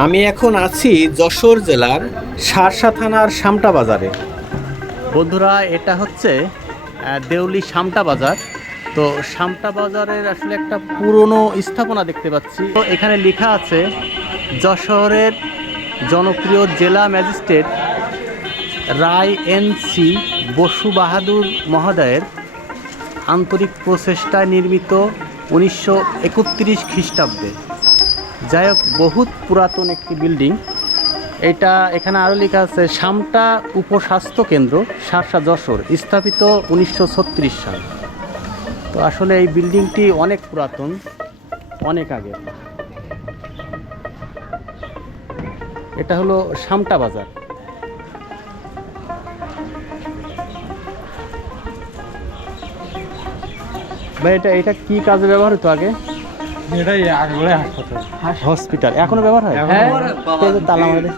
আমি এখন আছি যশোর জেলার শার্শা থানার সামটা বাজারে। বন্ধুরা, এটা হচ্ছে দেউলি সামটা বাজার। তো সামটা বাজারের আসলে একটা পুরনো স্থাপনা দেখতে পাচ্ছি। তো এখানে লেখা আছে যশোরের জনপ্রিয় জেলা ম্যাজিস্ট্রেট রায় এন.সি. বসু বাহাদুর মহোদয়ের আন্তরিক প্রচেষ্টায় নির্মিত 1931 খ্রিস্টাব্দে। যাই হোক, বহুত পুরাতন একটি বিল্ডিং এটা। এখানে আরও লেখা আছে সামটা উপস্বাস্থ্য কেন্দ্র শার্শা যশোর, স্থাপিত 1936 সাল। তো আসলে এই বিল্ডিংটি অনেক পুরাতন, অনেক আগে। এটা হলো সামটা বাজার। ভাই, এটা কি কাজে ব্যবহার হতো আগে? এটাই আগে হসপিটাল এখনো ব্যবহার হয়? তালা মারে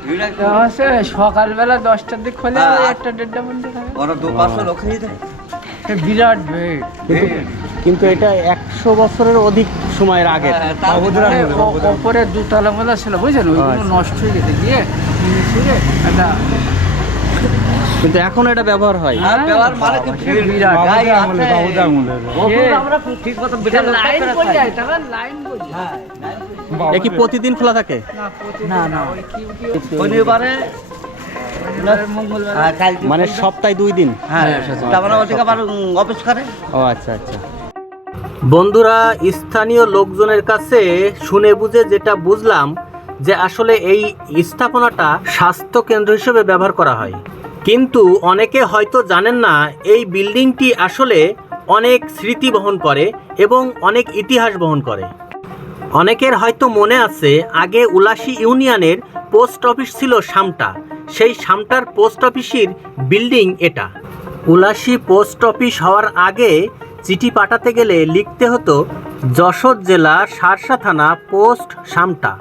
সকালবেলা 10টার দিকে খোলে, 1টা-1.5টা পর্যন্ত থাকে। বিরাট ভিড়। কিন্তু এটা 100 বছরের অধিক সময়ের আগে। ওপরে দুতলা মেলা ছিল, বুঝলেন, ওইগুলো নষ্ট হয়ে গেছে গিয়ে একটা। কিন্তু এখন এটা ব্যবহার হয়। এ কি প্রতিদিন খোলা থাকে? না না, মানে সপ্তাহে 2 দিন? অফিস করে। ও আচ্ছা আচ্ছা। বন্ধুরা, স্থানীয় লোকজনের কাছে শুনে বুঝে যেটা বুঝলাম যে আসলে এই স্থাপনাটা স্বাস্থ্য কেন্দ্র হিসেবে ব্যবহার করা হয়। কিন্তু অনেকে হয়তো জানেন না এই বিল্ডিংটি আসলে অনেক স্মৃতি বহন করে এবং অনেক ইতিহাস বহন করে। অনেকের হয়তো মনে আছে আগে উলাশি ইউনিয়নের পোস্ট অফিস ছিল সামটা। সেই সামটার পোস্ট অফিসের বিল্ডিং এটা। উলাশি পোস্ট অফিস হওয়ার আগে চিঠি পাঠাতে গেলে লিখতে হতো যশোর জেলা শার্শা থানা, পোস্ট সামটা।